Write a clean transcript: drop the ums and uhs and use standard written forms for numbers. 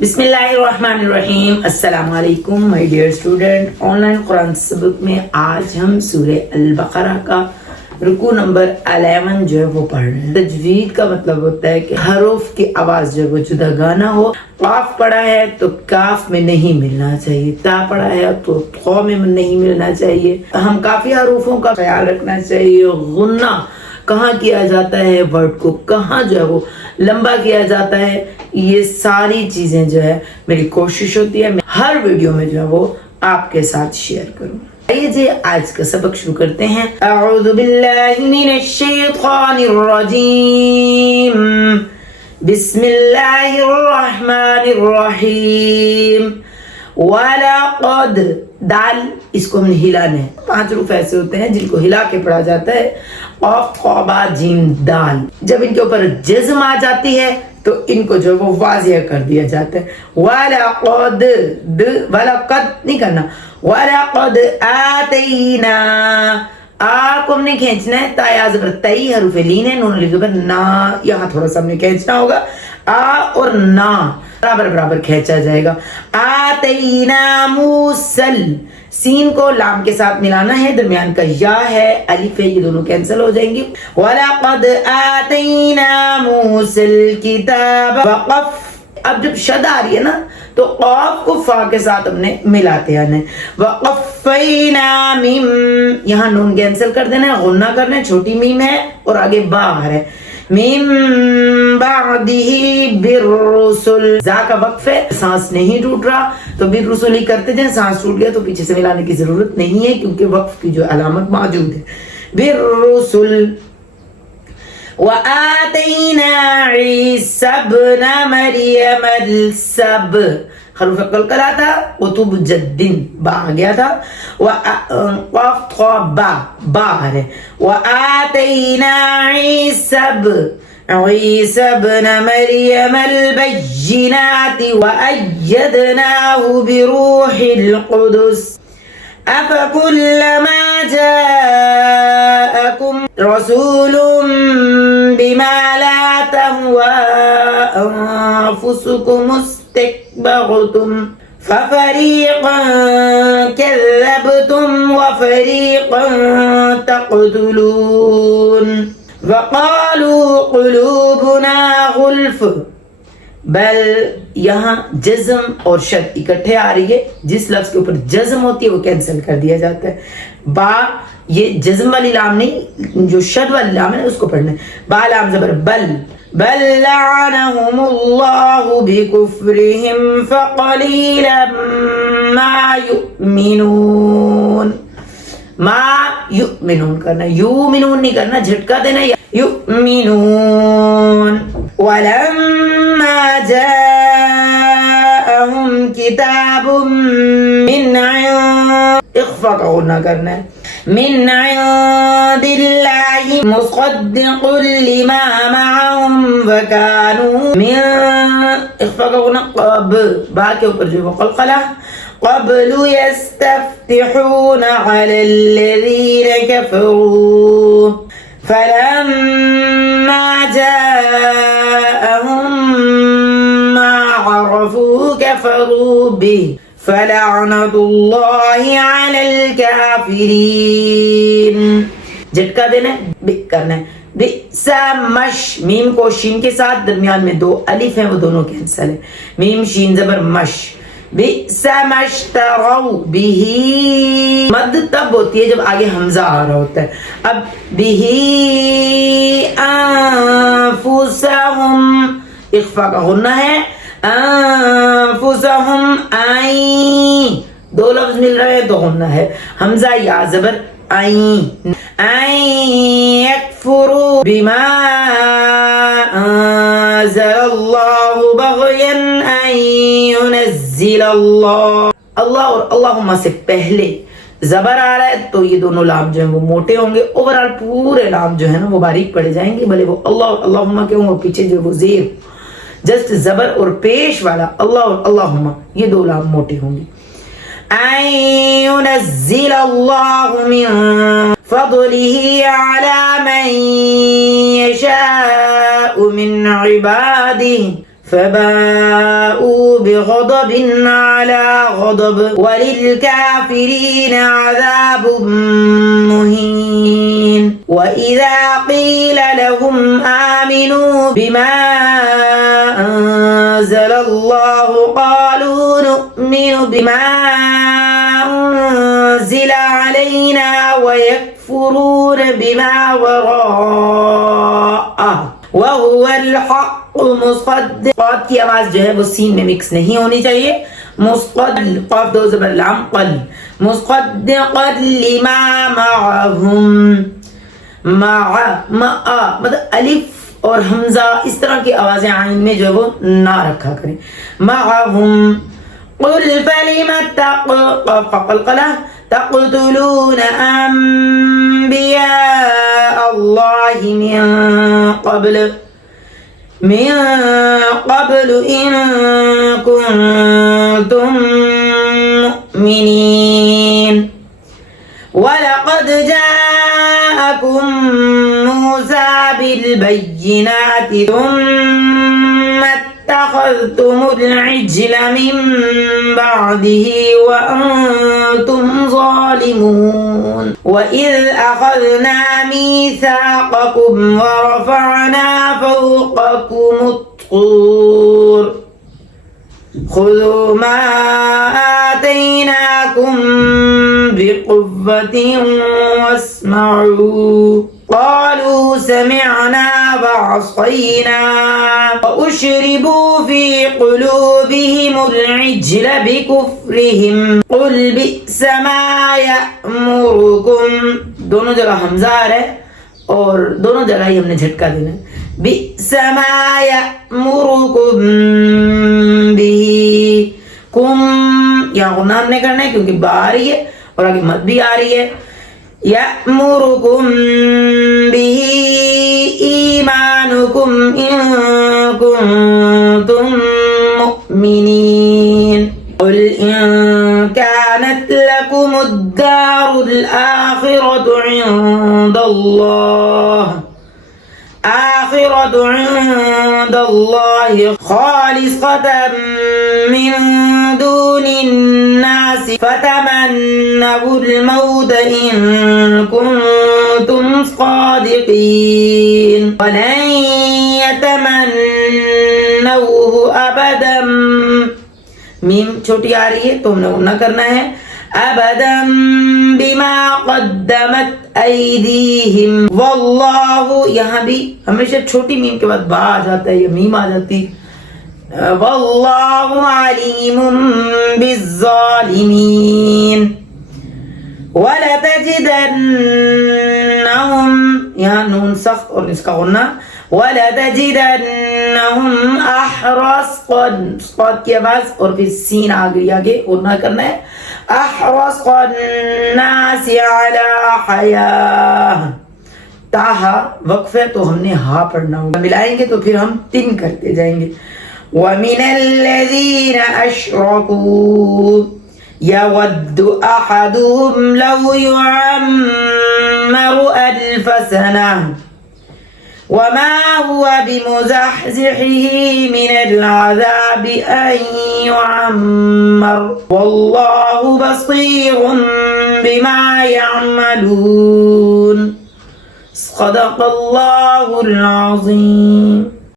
बिस्मिल्लाहिर्रहमानिर्रहीम। अस्सलाम वालेकुम my dear student. Online Quran सबक में आज हम सूरह अल बकरा का रुकू नंबर 11 जो है वो पढ़ रहे हैं। तजवीद का मतलब होता है कि हरूफ की आवाज जो है वो जुदा गाना हो। काफ पढ़ा है तो काफ में नहीं मिलना चाहिए, ता पढ़ा है तो खौ में नहीं मिलना चाहिए। हम काफी हरूफों का ख्याल रखना चाहिए। गुन्ना कहाँ किया जाता है, वर्ड को कहाँ जो है वो लंबा किया जाता है, ये सारी चीजें जो है मेरी कोशिश होती है मैं हर वीडियो में जो है वो आपके साथ शेयर करूं। आइए जी आज का सबक शुरू करते हैं। अऊज़ु बिल्लाहि मिनश शैतानिर रजीम। बिस्मिल्लाहिर रहमानिर रहीम। वलक़द दाल इसको हमने हिलाना है। 5 रूफ ऐसे होते हैं जिनको हिला के पढ़ा जाता है। ऑफ क़ौबा जीम दाल। जब इनके ऊपर जज़्म आ जाती है तो इनको जो वो वाज़िया कर दिया जाता है। वलक़द वलक़द नहीं करना। वलक़द आतैना आ को हमने खींचना है। ताया ज़बर तई हरूफ लीन है। नून लिख पर ना यहाँ थोड़ा सा हमने खींचना होगा। आ और ना बराबर बराबर खींचा जाएगा। आतैना मूसल सीन को लाम के साथ मिलाना है। दरमियान का या है, अलिफ है, ये दोनों कैंसिल हो जाएंगी। वलक़द आतैना मूसल किताब वक़फ़। अब जब शद आ रही है ना तो क़ाफ को फा के साथ हमने मिलाते हैं। वक़फ़ैना मीम यहाँ नून कैंसिल कर देना है, गुन्ना करना है। छोटी मीम है और आगे बा है। मीम बादिही बिर्रुसुल। जा का वक्फ है, सांस नहीं टूट रहा तो बिर्रुसुल ही करते जाए। सांस टूट गया तो पीछे से मिलाने की जरूरत नहीं है क्योंकि वक्फ की जो अलामत मौजूद है। बिर्रुसुल। व आतैना ईसा इब्न मरियम सब हरूफ कलकला था। कुतुब जद्दिन बा आ गया था। क़ाफ ख़ा बा बा है। व आतैना ईसा इब्न मरियम अल बय्यिनाति व अय्यदनाहु बिरूहिल कुदुस। अफ़कुल्लमा जाअकुम रसूलुम बिमा ला तहवा अन्फुसुकुम इस्तक्बरतुम फफ़रीक़न कज़्ज़बतुम व फ़रीक़न तक़्तुलून वक़ालू क़ुलूबुना गुल्फ़। बल यहाँ जज़्म और शद इकट्ठे आ रही है। जिस लफ्ज के ऊपर जज़्म होती है वो कैंसिल कर दिया जाता है। बा ये जज़्म वाली लाम नहीं, जो शद वाली लाम है उसको पढ़ना है। बा लाम ज़बर बल। बल लअनहुमुल्लाहु बिकुफ्रिहिम फ़क़लीलन मा युमिनून। मा युमिनून करना, युमिनून नहीं करना, झटका देना। युमिनून। वलम्मा जाअहुम किताबुम मिन इख्फा का गुन्ना करना है। मिन इंदिल्लाहि मुसद्दिक़ुन लिमा मअहुम व कानू मिन इख्फा का गुन्ना क़ब बा के ऊपर जो क़लक़ला क़ब्लु यस्तफ्तिहून अलल्लज़ीना कफ़रू फलम्मा जाअहुम मा अरफ़ू कफ़रू बिही फ़लअनतुल्लाहि अलल काफ़िरीन। झटका देना है, बि करना है। बिसा मश मीम को शीन के साथ दरमियान में 2 अलिफ है वो दोनों कैंसल है। मीम शीन ज़बर मश। बिसा मश्तरौ बिही मद तब होती है जब आगे हमजा आ रहा होता है। अब बिही अनफुसहुम इख्फा का गुन्ना है। अनफुसहुम आई 2 लफ्ज मिल रहे हैं तो गुन्ना है। हमजा या ज़बर आई। आई यकफुरु बिमा अंज़लल्लाहु बग़यन अन युनज़्ज़िलल्लाह। अल्लाह और अल्लाहुम्मा से पहले ज़बर आ रहा है तो ये दोनों लाम जो है वो मोटे होंगे। ओवरऑल पूरे लाम जो है ना वो बारीक पड़े जाएंगे, भले वो अल्लाह और अल्लाहुम्मा के हों, पीछे जो वो ज़ेर जस्ट ज़बर और पेश वाला अल्लाह और अल्लाहुम्मा ये 2 लाम मोटे होंगे। अन युनज़्ज़िलल्लाहु मिन फ़ज़लिही अला मन यशाअ मिन इबादिही فباءوا بغضب على غضب وللكافرين عذاب مهين وإذا قيل لهم آمنوا بما أنزل الله قالوا نؤمن بما أنزل علينا ويكفرون بما وراءه वहुव अल-हक़ मुसद्दिक़। क़ाद की आवाज जो है वो सीन में मिक्स नहीं होनी चाहिए। मुसद्दिक़ क़ाफ दो ज़बर लाम क़ल मुसद्दिक़न लिमा मअहुम मअ मतलब अलिफ और हमजा इस तरह की आवाजें आइन में जो है वो ना रखा करें। मअहुम क़ुल फ़लिम तक़तुलून अंबिया अल्लाह मिन क़ब्ल इन कुन्तुम मुमिनीन वलक़द जाअकुम मूसा बिल-बय्यिनाति थुम्मा इत्तख़ज़्तुमुल इज्ल मिन बअदिही व अंतुम ज़ालिमून वइज़ अख़ज़ना मीसाक़कुम व रफ़अना फ़ौक़कुमुत-तूर ख़ुज़ू मा आतैनाकुम बिक़ुव्वतिन वस्मअू क़ालू समिअना वअसैना वअशरिबू फ़ी क़ुलूबिहिमुल इज्ल बिकुफ़्रिहिम क़ुल बि'स मा यअमुरुकुम। दोनों जगह हमजा आ रहा है और दोनों जगह ही हमने झटका देना है। बि'स मा यअमुरुकुम बिही कुम यहाँ गुन्ना हमने करना है क्योंकि बा आ रही है और आगे मद भी आ रही है। यअमुरुकुम बिही ईमानुकुम इन कुन्तुम मुमिनीन क़ुल इन कानत लकुमुद्दारुल आखिरतु इंदल्लाह खालिसतन मिन दूनिन नास फतमन्नवुल मौत इन कुन्तुम सादिक़ीन वलन यतमन्नवहु अबदन। मीम छोटी आ रही है तो हमने वो ना करना है। अबदन बिमा क़द्दमत ऐदीहिम वल्लाहु यहाँ भी हमेशा छोटी मीम के बाद बा आ जाता है या मीम आ जाती। वल्लाहु अलीमुम बिज़्ज़ालिमीन वलतजिदन्नहुम यहाँ नून सख्त और इसका गुन्ना वलतजिदन्नहुम अहरस क़द की आवाज और फिर सीन आ गई आगे गुन्ना करना है। अहरस नासी अला हया ताहा वक्फ है तो हमने हा पढ़ना होगा। मिलाएंगे तो फिर हम तीन करते जाएंगे। वमिनल्लज़ीना अशरकू यवद्दु अहदुहुम लौ युअम्मरु अल्फ सना वमा हुवा बिमुज़हज़िहिही मिनल अज़ाबि अन युअम्मर वल्लाहु बसीरुम बिमा यअमलून। सदक़ल्लाहुल अज़ीम।